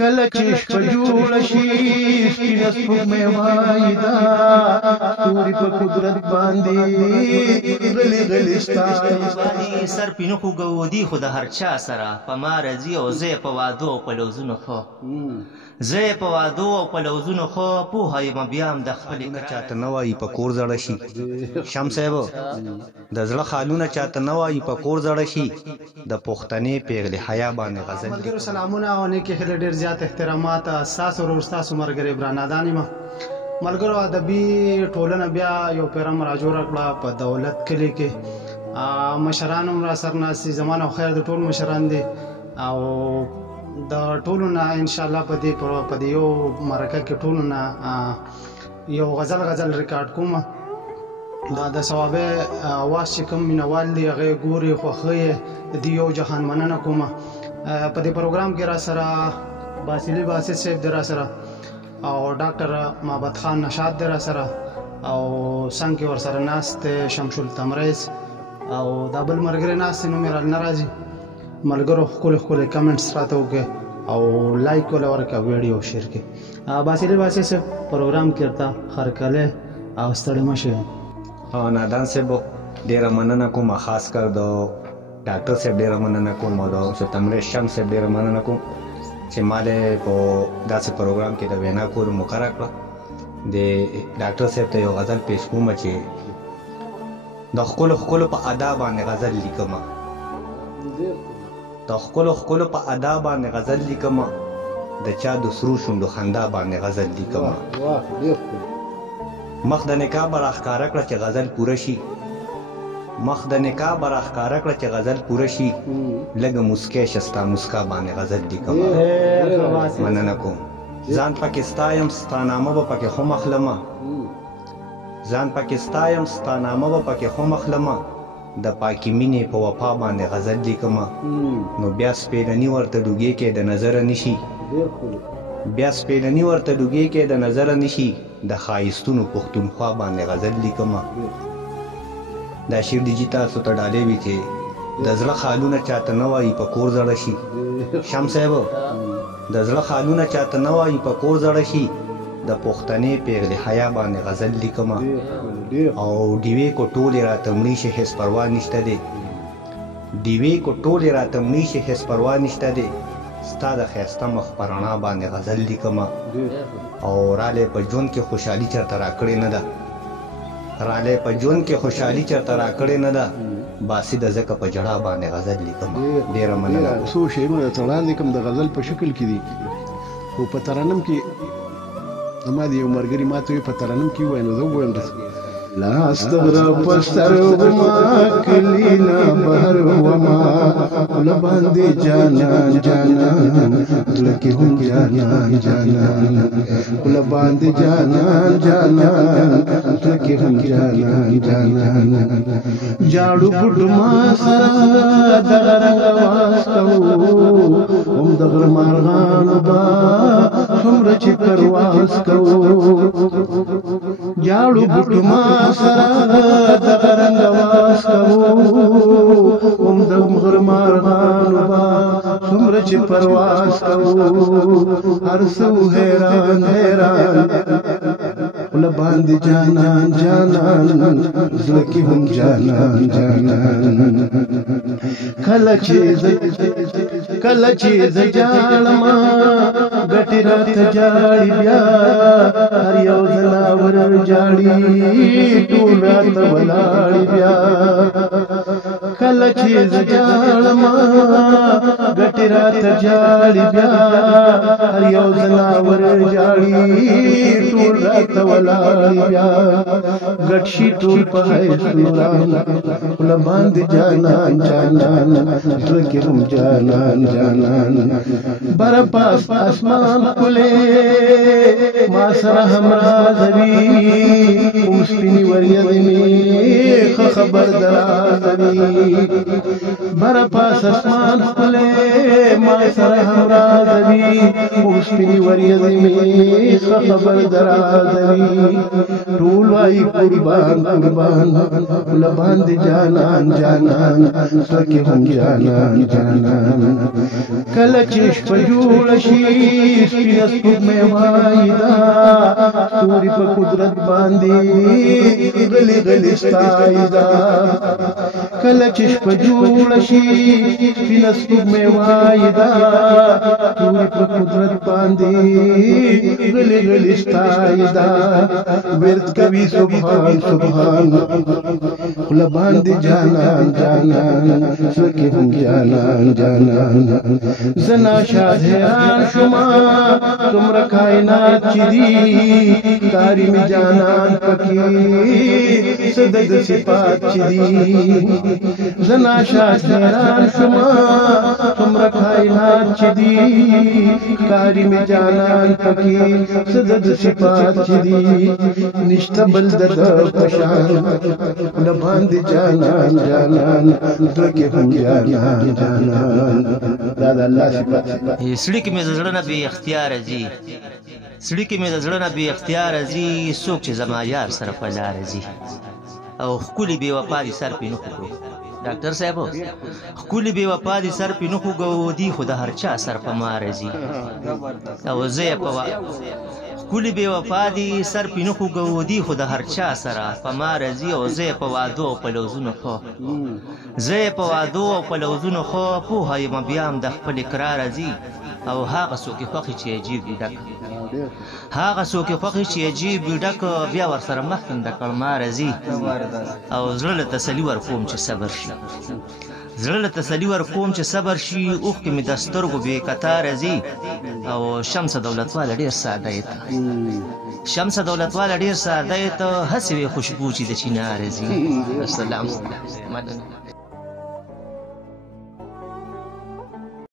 کله چې شپه جوړه شي سپینه سپوږمۍ وایي دا ستوري په قدرت باندې غلي غلي ستا سر پې نه خوږو دي خو د هر چا سره په ما راځي او زه یې په وعدو او په لوزونو ښه زه یې په وعدو او په لوزونو ښه پوهه یم بیا هم د خپلې چاته نه وایي په کور زړه شي شم صاحب د زړه خالونه چاته نه وایي په کور زړه شي د پښتنې پیغلې حیا باندې غزل ملګرو سلامونه او نیکې هیلې ډېر زیات احترامات ستاسو ورور ستاسو ملګری برانادان یم ملګرو ادبي ټولنه بیا یو پیغام راجوړه کړه په دولت کلي کې مشران هم راسره ناست دي زما نه خیر د ټول مشران دي او د ټولو نه انشاءالله په دې یو مرکه کې ټولو نه یو غزل ریکارډ کوم دا د ثوابه اواز چې کوم مینوال دی هغه ګوري خوښوي د یو جهان مننه کوم په دې پروګرام کې را سره باسلی باسط صاحب در سره او ډاکټر محمد خان نشاد در سره او څنګه ور سره ناست شمشل تمریز او دا بل مرګره ناست نو مې ناراضي ملګرو خپل کمنټس راته وکړه او لایک ولا ورکا ویډیو شیر کې باسلی باسط صاحب پروګرام کړتا خر کله او ستړي مشه نادان صاحب ډیره مننه کوم خاص کر د ډاکټر صاحب ډیره مننه کوم او د تمریز شم صاحب ډیره مننه کوم چې ماله په داسې پروګرام کې د وینا کول مقرره کړه د ډاکټر صاحب ته یو غزل پیش کوم چې د خپل په ادا باندې غزل لیکم د خپل په ادا باندې غزل لیکم د چا د سرو شوندو خندا باندې غزل لیکم مخ د نکاح براخکاره کړه چې غزل پوره شي مخ د نکاح براخکاره کړه چې غزل پوره شي لږه مسکۍ شستا مسکا باندې غزل لیکم مننه کوم ځان پکې ستایم ستا نامه به پکې خو مخلمه ځان پکې ستایم ستا نامه به پکې خو مخلمه د پاکي مینې په وفا باندې غزل لیکم نو بیا سپېلني ورته ډوګې کې د نظره نشي بیا سپېلني ورته ډوګې کې د نظره نشي د ښایستونو پښتونخوا باندې غزل لیکم دا شعر دی چې تاسو ته ډالۍ وي چې د زړه خالونه چاته نه وایي په کور زړه شي شم صاحب د زړه خالونه چاته نه وایي په کور زړه شي د پښتنې پیغلې حیا باندې غزل لیکم او ډیوې کو ټولې راته مړې شي هېڅ پروا نشته دی ډیوې کو ټولې راته مړې شي هېڅ پروا نشته دی ستا د ښایسته مخ په رڼا باندې غزل لیکم او رالی په ژوند کې خوشحالي چېرته راکړې نه ده رالی په ژوند کې خوشحالي چېرته راکړې نه ده باسي د ځکه په جړا باندې غزل لیکم ډېره مننه څو شعرونه درته وړاندې لیکم د غزل په شکل کې دي خو په ترنم کې زما د یو ملګري ماته وایي په ترنم کې ووایه نو زه ووایم لاس د غره په سترګو کلي نه بهر وما خوله باندې جانان جانان زړه کې هم جانان جانان خوله باندې جانان جانان زړه کې هم جانان جانان جاړو بوټ ما سره دغه رنګ واس کوو هم د غره مارغانو به څومره چې پرواز کوو جاړو بوټ ما سره دغه رنګ واس کوو هم د غره مارغانو به څومره چې پرواز کوو هر څه حیران حیران خوله باندې جانان جانان زړه کې هم جانان جانان کله چې زه جاړم ګټې راته جاړي بیا هر یو ځناور جاړي ټول راته ولاړي بیا کله چې زه جاړم ګټې راته جاړي بیا هر یو ځناور جاړي ټول راته ولاړي بیا ګټ شي ټول په هیڅوران خوله باندې جانان جانان زړه کې هم جانان جانان بره پاس اسمان ښکلی ما سره همراز وي اوم سپینې وریځې مې ښه خبر دراز وي بر پاس اسمان خپلې ما سره همرازوي اوس سپینې وریځې مې خبر درازوي ټول وایي قربان قربان له باندې جانان جانان زړه کې هم جانان جانان کله چې شپه جوړه شي سپینه سپوږمۍ وایي دا ستوري په قدرت باندې غلي غلي ستایي دا کله چې شپه جوړه شي سپینه سپوږمۍ وایي دا ستوري په قدرت باندې غلي غلي ستایي دا ورد کوي سبحان سبحان خله باندې جانان جانان زړه کې هم جانان جانان زنا شاد حیران شما څومره کائنات چې دي کاری می جانان پکې صدد صفات چې دي زنا شاد حیران شما څومره کائنات چې دي کاری می جانان پکې صدد صفات چې دي نشته بل د پشان له باندې جانان جانان زړه کې هم جانان جانان دا د الله صفات سړي کې مې د زړه نه بې اختیاره ځي سړي کې مې د زړه نه بې اختیاره ځي څوک چې زما یار سره په لاره ځي او ښکلي بې وفا دي سر پې نه خوږو ډاکټر صاحب ښکلي بې وفا دي سر پې نه خوږو دي خو د هر چا سر په ما راځي او زه یې په ښکلي بې وفا دي سر پې نه خوږو دي خو د هر چا سره په ما راځي او زه یې په وعدو او په لوظونو ښه زه یې په وعدو او په لوظونو ښه پوهه یم بیا هم د خپل اقراره ځي او هغه څوک یې خوښ چې عجیب وي ډک هغه څوک یې خوښ چې عجیب وي ډک بیا ورسره مخکې د کړماره ځي او زړه له تسلي ورکوم چې صبر شي زړه له تسلي ورکوم چې صبر شي اوښکې مې د سترګو بې کتاره ځي او شمس دولتواله ډېر ساده یې ته شمس دولتواله ډېر ساده یې ته هسې وې خوشبو چې د چیناره ځي السلام